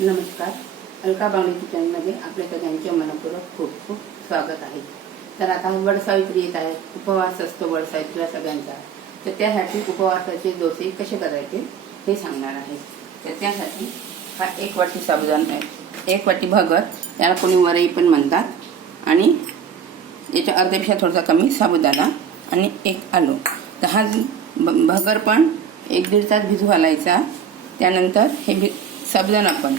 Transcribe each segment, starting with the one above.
नमस्कार. अलका बांगडी किचनमध्ये आपल्या सगळ्यांचे मनपूर्वक खूप खूप स्वागत आहे. तर आता वडसावित्री येत आहे उपवास असतो वडसावित्रीला सगळ्यांचा. तर त्यासाठी उपवासाचे डोसे कसे करायचे हे सांगणार आहे. तर त्यासाठी हा एक वाटी साबुदाणा आहे. एक वाटी भगर त्याला कोणी वरई पण म्हणतात. आणि याच्या अर्ध्यापेक्षा थोडासा कमी साबुदाणा आणि एक आलू. तर हा भगर पण एक दीड तास भिजू घालायचा. त्यानंतर हे भि साबुदाणा पण.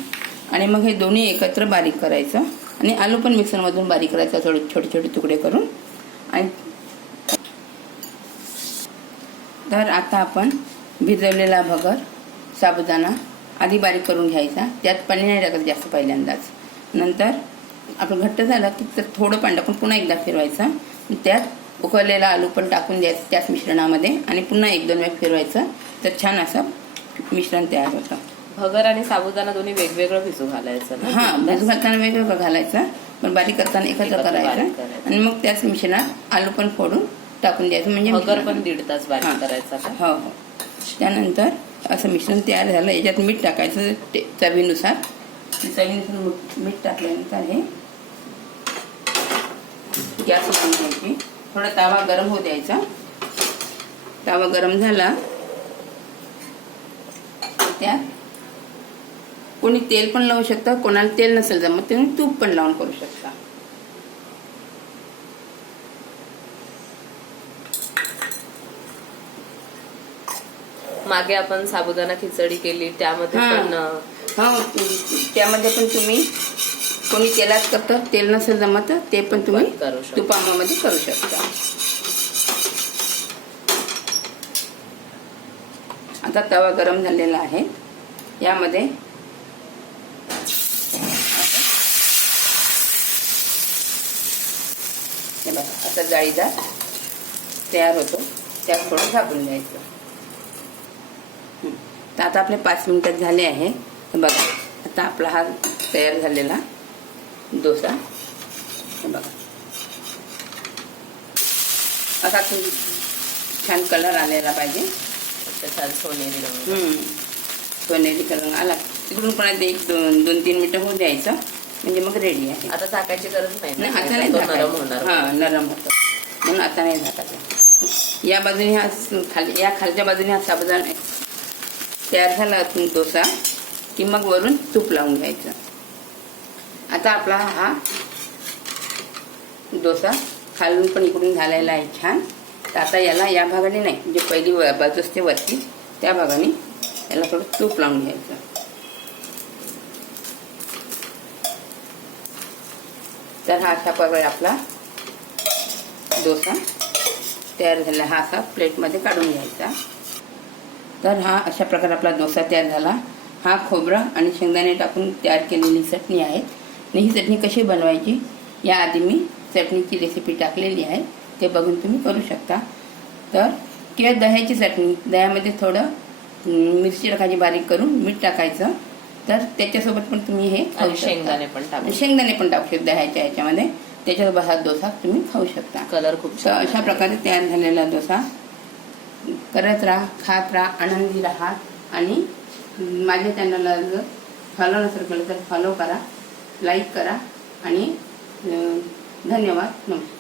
आणि मग हे दोन्ही एकत्र बारीक करायचं. आणि आलू पण मिक्सरमधून बारीक करायचं थोडे छोटे छोटे तुकडे करून. आणि तर आता आपण भिजवलेला भगर साबुदाणा आधी बारीक करून घ्यायचा. त्यात पाणी नाही टाकत जास्त पहिल्यांदाच. नंतर आपण घट्ट झालं की तर थोडं पाणी टाकून पुन्हा एकदा फिरवायचा. त्यात उकळलेला आलू पण टाकून द्यायचं त्याच मिश्रणामध्ये. आणि पुन्हा एक दोन वेळ फिरवायचं. तर छान असं मिश्रण तयार होतं. भगर आणि साबुदाणा दोन्ही वेगवेगळं भिजू घालायचं ना? हा भिजू घालताना वेगवेगळं घालायचं. पण बारीक करताना एकत्र एकत्र करायचं बारीक करायचं. आणि मग त्याच मिश्रणात आलू पण फोडून टाकून द्यायचं. म्हणजे भगर मिश्रण- पण दीड तास हा. बारीक करायचा का? हो हो. त्यानंतर असं मिश्रण तयार झालं. याच्यात मीठ टाकायचं ते चवीनुसार. चवीनुसार मीठ- मीठ टाकल्यानंतर हे गॅस बंद करायची थोडा तावा गरम होऊ द्यायचा. तावा गरम झाला. त्यात कोणी तेल पण लावू शकतं कोणाला तेल नसेल जमत तुम्ही तूप पण लावून करू शकता मागे आपण साबुदाणा खिचडी केली त्यामध्ये हा. पण अं, हो त्यामध्ये पण तुम्ही कोणी तेलात करतं तेल नसेल जमत तर ते पण तुम्ही करू. तुपामध्ये करू शकता आता तवा गरम झालेला आहे यामध्ये हे बघा आता जाळीदार तयार होतो. त्यात थोडं झाकून द्यायचं. तर आता आपले पाच मिनिटात झाले आहे. हे बघा आता आपला हा तयार झालेला डोसा. हे बघा. असा खूप छान कलर आलेला पाहिजे. सोनेरी. सोनेरी कलर आला. तिकडून पण एक दोन दोन तीन मिनिटं होऊ द्यायचं. म्हणजे मग रेडी आहे. आता टाकायची गरज नाही नाही नरम झाकायचं. होणार. हा नरम होतं. म्हणून आता नाही झाकायचं. या बाजूने हा खाली या खालच्या बाजूने हा साबुदाणा तयार झाला डोसा. की मग वरून तूप लावून घ्यायचं. आता आपला हा डोसा खालून पण इकडून झालेला आहे छान. तर आता याला या भागाने नाही जे पहिली बाजू असते वरती त्या भागाने याला थोडं तूप लावून घ्यायचं. तर हा अशा प्रकारे आपला. डोसा तयार झाला. हा असा प्लेटमध्ये काढून घ्यायचा. तर हा अशा प्रकारे आपला डोसा तयार झाला. हा खोबरं आणि शेंगदाणे टाकून तयार केलेली चटणी आहे. आणि ही चटणी कशी बनवायची? याआधी मी चटणीची रेसिपी टाकलेली आहे. ते बघून तुम्ही करू शकता. तर किंवा दह्याची चटणी. दह्यामध्ये थोडं मिरची टाकायची बारीक करून मीठ टाकायचं. तर त्याच्यासोबत पण तुम्ही हे खाऊ. शेंगदाणे पण टाकू शेंगदाणे पण टाकू शकता ह्याच्या ह्याच्यामध्ये. त्याच्यासोबत हा डोसा तुम्ही खाऊ शकता. कलर खूप अशा प्रकारे तयार झालेला डोसा. करत राहा खात राहा आनंदी राहा आणि माझ्या चॅनलला जर फॉलो नसेल केलं तर फॉलो करा लाईक करा आणि धन्यवाद. नमस्कार.